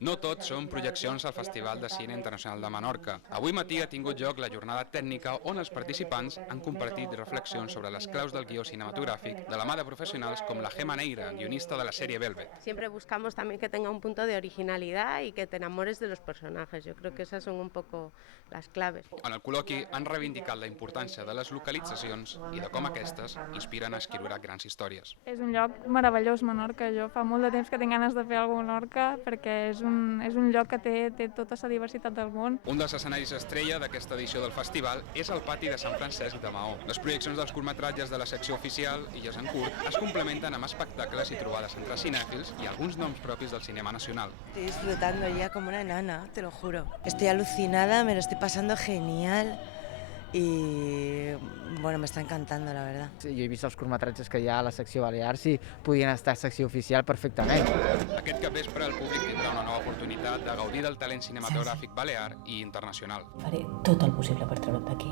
No tot són projeccions al Festival de Cine Internacional de Menorca. Avui matí ha tingut lloc la jornada tècnica on els participants han compartit reflexions sobre les claus del guió cinematográfic de la mà de professionals com la Gemma Neira, guionista de la serie Velvet. Siempre buscamos también que tenga un punto de originalidad y que te enamores de los personajes. Yo creo que esas son un poco las claves. En el col·loqui han reivindicat la importància de les localitzacions i de com aquestes inspiren a escriure grans històries. És un lloc meravellós, Menorca. Jo fa molt de temps que tinc ganes de fer alguna cosa a Menorca perquè és un lloc que té tota la diversitat del món. Un dels escenaris estrella d'aquesta edició del festival és el pati de Sant Francesc de Maó. Les projeccions dels curtmetratges de la secció oficial i en curt es complementen amb espectacles i trobades entre cinèfils i alguns noms propis del cinema nacional. Estoy disfrutando ya como una enana, te lo juro. Estoy alucinada, me lo estoy pasando genial y bueno, me está encantando, la verdad. Sí, jo he vist els curtmetratges que hi ha a la secció Balears i podien estar a secció oficial perfectament. Aquest capvespre el públic tindrà una nova oportunitat de gaudir del talent cinematogràfic balear i internacional. Faré tot el possible per treure't d'aquí.